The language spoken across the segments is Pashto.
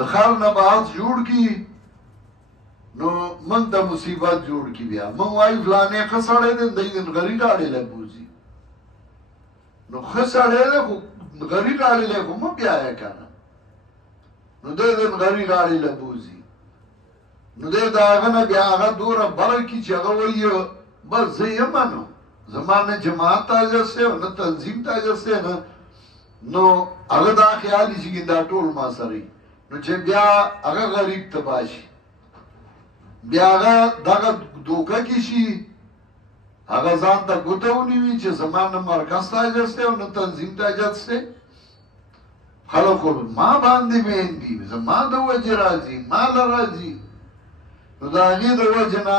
د خر نه باز جوړ کی نو من ته مصیبت جوړ کی بیا من وای فلانه خسړې دې دین غری راړې لبوزي نو خسړې له غری راړې له کوم بیا یا کنه نو دې غری راړې لبوزي نو دې داغه نه بیا هغه دوره بل کی چې هغه وایي بس زه یې مانو زمانه جماعت تاجه سه نو تنظیم تاجه سه نو هغه دا خیال چې دا ټول ما سره نو چې بیا هغه غریب تباشي بیا هغه دغه دوکه کې شي هغه ځان ته ګوته ونیوي چې زمانه مرکز تاجه سه نو تنظیم تاجه سه خلکو ما باندې مهندي زما د وجه راځي مال راځي نو دا هغې د وجه نه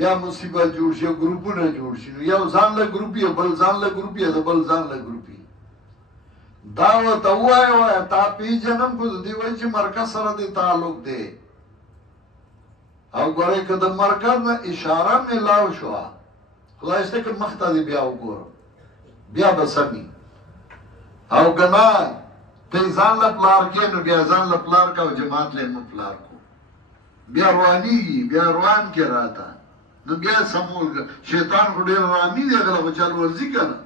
بیا مصیبت جوړ شي ګروپونه جوړ شي نو یو ځان له ګروپ یې بل ځان له ګروپ یې د بل ځان له ګروپ یې دا ورته ووایه تا پېژنم خو د دې وایي چې مرکز سره دې تعلق دی او ګورئ که د مرکز نه اشاره میلاو شوه خدای شته که مخ ته دې بیا وګورم بیا به سمي او که نه ته یې ځان له پلار کې نو بیا ځان له پلار که او جماعت له مو پلار کو بیا روانیږي بیا روان کې راته نو بیا سمول شیطان خو ډېر رامي دی هغه به چل ورځي که نه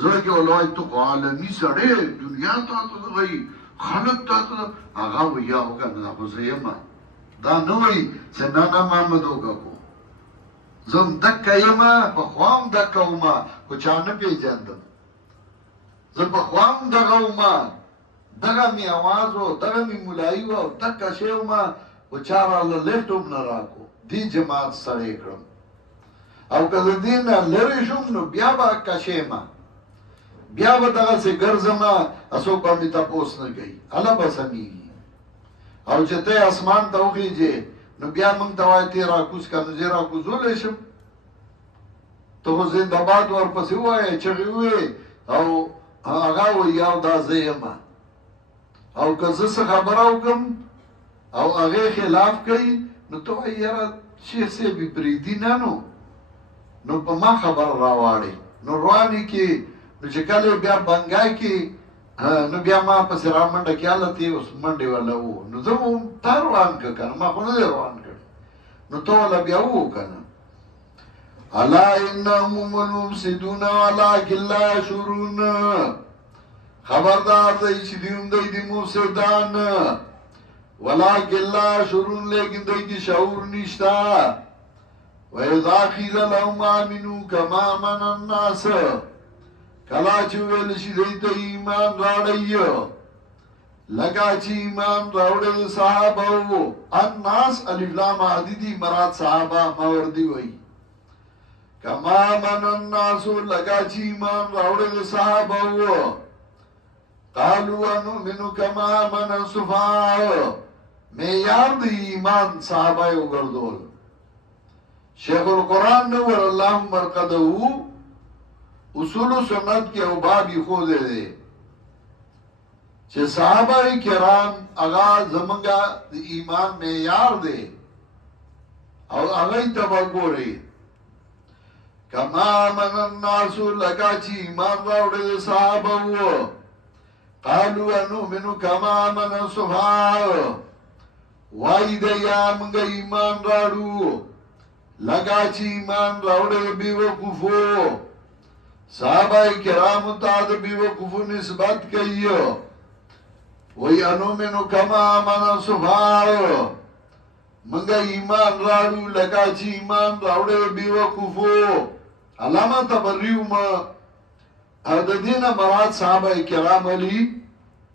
زړه کې ولوای ته خو عالمي سړی دنیا تا ته وایي خلک تا ته هغه وایي یا وکړه دا خو زه یم دا نه وایي چې نه نه ما مه دوکه کو زه هم دکه یم پخوا هم دکه ومه خو چا نه پېژندم زه پخوا هم دغه ومه دغه مې اواز و دغه مې ملایي و او دکه شی ومه خو چا راله لیفټ هم نه راکو دې جماعت سړی کړم او که د دې نه لرې شوم نو بیا به کشېمه بیا به دغسې ګرځمه څوک به مې تپوس نه کوي هله به سمیږي او چې ته اسمان ته وخېجې نو بیا موږ ته وایي ته یې راکوز که نو زه یې راکوزولی شم ته خو زندهباد ورپسې ووایې چغې ووایې او هغه وایي او دا زه یمه او که زه څه خبره وکړم او هغې خلاف کوي نو ته وایي یاره شیخ صاحب یې پرېږدي نه نو په ما خبر راواړې نو روانې کې نو چې کله بیا بنګای کې نو بیا ما پسې را منډه کې هلته اوس منډې والا و نو زه هم تا روان که که نه ما خو نه دی روان کړی نو ته والا بیا وو که نه الا انهم هم المفسدون ولکن لا یشعرون خبردار دی چې دوی هم دی د مفسدان ولکن لا یشعرون لیکن دوی کې شعور نشته وَإِذَا قِيلَ لَهُمْ آمِنُوا كَمَا آمَنَ النَّاسُ کله چې ویل شي دوی ته ایمان راوړئ لکه چې ایمان راوړل صحابه وو الناس الف لام عادي دي مراد صحابه ماوردي وایي کما آمن الناس لکه چې ایمان راوړل صحابه وو قالوا نؤمن كما آمن السفهاء معیار د ایمان صحابه یې وګرځول شیخ القرآن نور الله مرقده اصول سنت کې او بابی خوده دی چې صحابه کرام هغه زمونږه د ایمان معیار دی او هغه ته وګورئ کما آمن الناس لکه چې ایمان راوړل صحابه وو قالوا نؤمن كما آمن السفهاء وایي د یا موږ ایمان راوړو لکه چې ایمان راوړل بېوقوفو صحابه کرامو ته د بېوقوفو نسبت کوي وایي انؤمن کما آمن السفهاء موږ ایمان راوړو لکه چې ایمان راوړل بېوقوفو علامه طبري او د دې نه مراد صحابه کرام علی